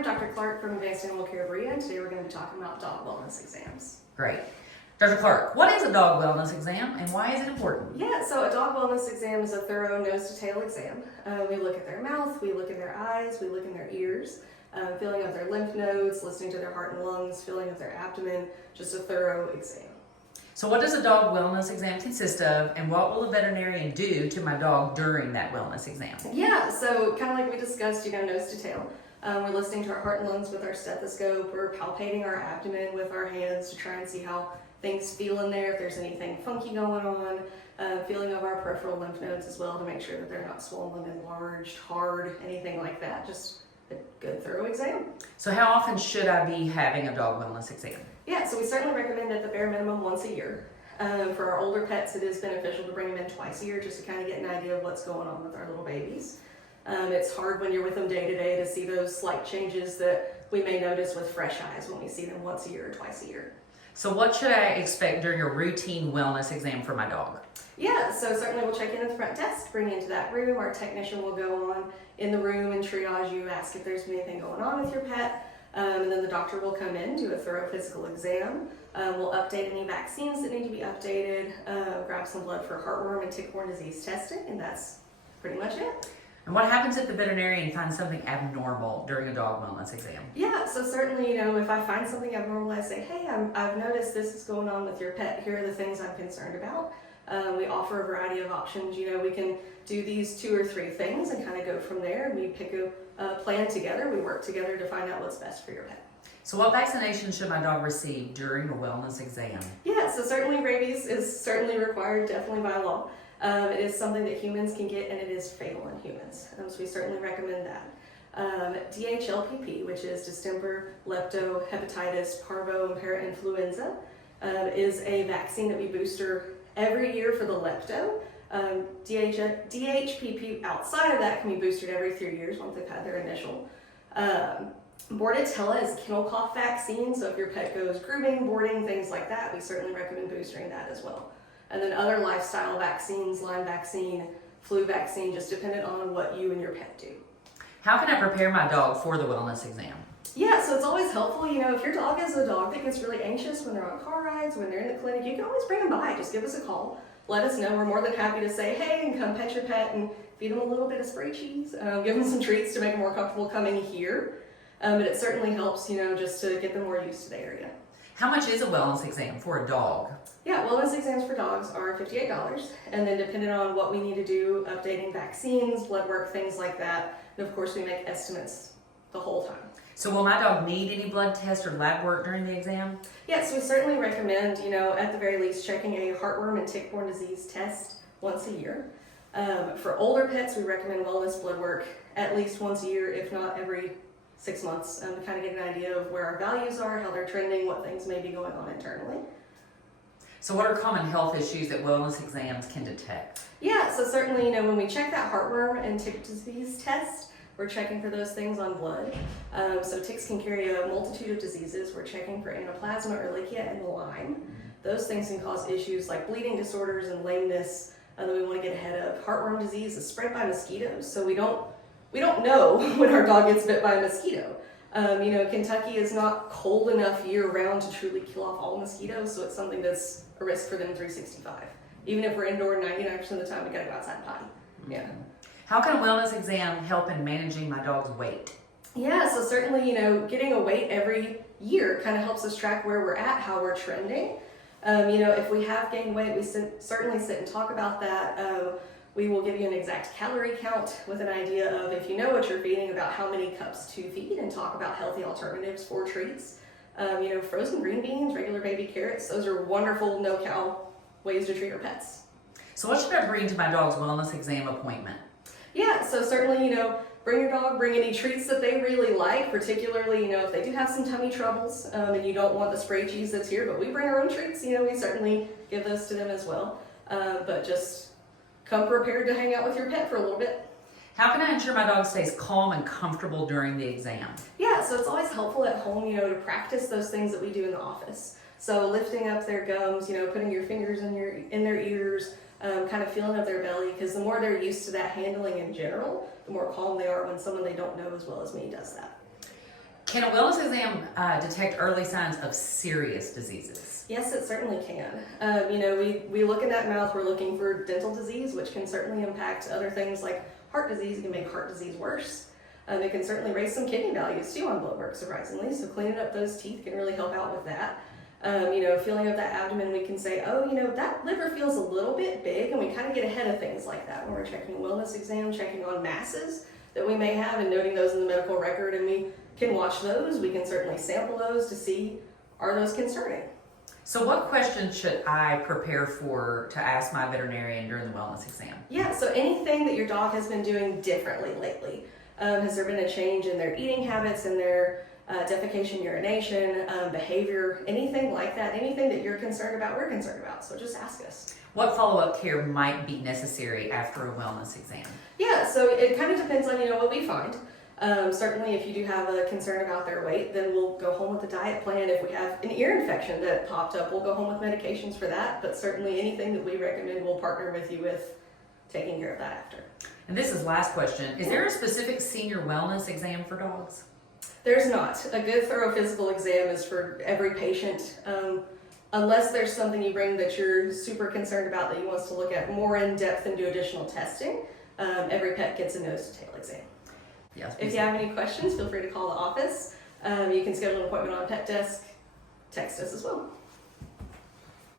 I'm Dr. Clark from Advanced Animal Care of Rhea, and today we're going to be talking about dog wellness exams. Great. Dr. Clark, what is a dog wellness exam and why is it important? Yeah, so a dog wellness exam is a thorough nose-to-tail exam. We look at their mouth, we look in their eyes, we look in their ears, feeling of their lymph nodes, listening to their heart and lungs, feeling of their abdomen, just a thorough exam. So what does a dog wellness exam consist of and what will a veterinarian do to my dog during that wellness exam? Yeah, so kind of like we discussed, nose to tail. We're listening to our heart and lungs with our stethoscope. We're palpating our abdomen with our hands to try and see how things feel in there, if there's anything funky going on, feeling of our peripheral lymph nodes as well to make sure that they're not swollen, enlarged, hard, anything like that. Just a good thorough exam. So how often should I be having a dog wellness exam? Yeah, so we certainly recommend at the bare minimum once a year. For our older pets, it is beneficial to bring them in twice a year just to kind of get an idea of what's going on with our little babies. It's hard when you're with them day to day to see those slight changes that we may notice with fresh eyes when we see them once a year or twice a year. So what should I expect during a routine wellness exam for my dog? Yeah, so certainly we'll check in at the front desk, bring you into that room. Our technician will go on in the room and triage you, ask if there's anything going on with your pet. And then the doctor will come in, do a thorough physical exam. We'll update any vaccines that need to be updated, grab some blood for heartworm and tick-borne disease testing, and that's pretty much it. And what happens if the veterinarian finds something abnormal during a dog wellness exam? Yeah, so certainly, if I find something abnormal, I say, hey, I've noticed this is going on with your pet. Here are the things I'm concerned about. We offer a variety of options. We can do these 2 or 3 things and kind of go from there. We pick a plan together. We work together to find out what's best for your pet. So what vaccination should my dog receive during a wellness exam? Yeah, so certainly rabies is certainly required, definitely by law. It is something that humans can get, and it is fatal in humans, so we certainly recommend that. DHLPP, which is distemper, lepto, hepatitis, parvo, and parainfluenza, is a vaccine that we booster every year for the lepto. DHPP outside of that can be boosted every 3 years once they've had their initial. Bordetella is kennel cough vaccine, so if your pet goes grooming, boarding, things like that, we certainly recommend boosting that as well. And then other lifestyle vaccines, Lyme vaccine, flu vaccine, just dependent on what you and your pet do. How can I prepare my dog for the wellness exam? Yeah, so it's always helpful, if your dog is a dog that gets really anxious when they're on car rides, when they're in the clinic, you can always bring them by. Just give us a call. Let us know. We're more than happy to say, hey, and come pet your pet and feed them a little bit of spray cheese, give them some treats to make them more comfortable coming here. But it certainly helps, just to get them more used to the area. How much is a wellness exam for a dog? Yeah, wellness exams for dogs are $58, and then depending on what we need to do, updating vaccines, blood work, things like that, and of course we make estimates the whole time. So will my dog need any blood tests or lab work during the exam? Yes, we certainly recommend, at the very least, checking a heartworm and tick-borne disease test once a year. For older pets, we recommend wellness blood work at least once a year, if not every 6 months, to kind of get an idea of where our values are, how they're trending, what things may be going on internally. So what are common health issues that wellness exams can detect? Yeah, so certainly, when we check that heartworm and tick disease test, we're checking for those things on blood. So ticks can carry a multitude of diseases. We're checking for Anaplasma, Ehrlichia, and Lyme. Those things can cause issues like bleeding disorders and lameness that we want to get ahead of. Heartworm disease is spread by mosquitoes, so we don't know when our dog gets bit by a mosquito. Kentucky is not cold enough year-round to truly kill off all mosquitoes, so it's something that's a risk for them 365. Even if we're indoor 99% of the time, we gotta go outside and potty. Yeah. How can a wellness exam help in managing my dog's weight? Yeah, so certainly, getting a weight every year kind of helps us track where we're at, how we're trending. If we have gained weight, we certainly sit and talk about that. We will give you an exact calorie count with an idea of, if you know what you're feeding, about how many cups to feed, and talk about healthy alternatives for treats. Frozen green beans, regular baby carrots, those are wonderful no-cow ways to treat our pets. So what should I bring to my dog's wellness exam appointment? Yeah, so certainly, bring your dog, bring any treats that they really like, particularly, if they do have some tummy troubles, and you don't want the spray cheese that's here, but we bring our own treats, we certainly give those to them as well. But just come prepared to hang out with your pet for a little bit. How can I ensure my dog stays calm and comfortable during the exam? Yeah, so it's always helpful at home, to practice those things that we do in the office. So lifting up their gums, putting your fingers in their ears, kind of feeling of their belly, because the more they're used to that handling in general, the more calm they are when someone they don't know as well as me does that. Can a wellness exam detect early signs of serious diseases? Yes, it certainly can. We look in that mouth, we're looking for dental disease, which can certainly impact other things like heart disease. It can make heart disease worse. It can certainly raise some kidney values too on blood work, surprisingly. So cleaning up those teeth can really help out with that. Feeling of that abdomen, we can say, that liver feels a little bit big, and we kind of get ahead of things like that when we're checking a wellness exam, checking on masses that we may have and noting those in the medical record, and we can watch those. We can certainly sample those to see, are those concerning? So what questions should I prepare to ask my veterinarian during the wellness exam? Yeah, so anything that your dog has been doing differently lately. Has there been a change in their eating habits, in their defecation, urination, behavior, anything like that? Anything that you're concerned about, we're concerned about. So just ask us. What follow-up care might be necessary after a wellness exam? Yeah, so it kind of depends on, what we find. Certainly if you do have a concern about their weight, then we'll go home with a diet plan. If we have an ear infection that popped up, we'll go home with medications for that. But certainly anything that we recommend, we'll partner with you with taking care of that after. And this is last question. Is there a specific senior wellness exam for dogs? There's not. A good thorough physical exam is for every patient. Unless there's something you bring that you're super concerned about that you want us to look at more in depth and do additional testing, every pet gets a nose to tail exam. Yes. If you have any questions, feel free to call the office. You can schedule an appointment on Pet Desk. Text us as well.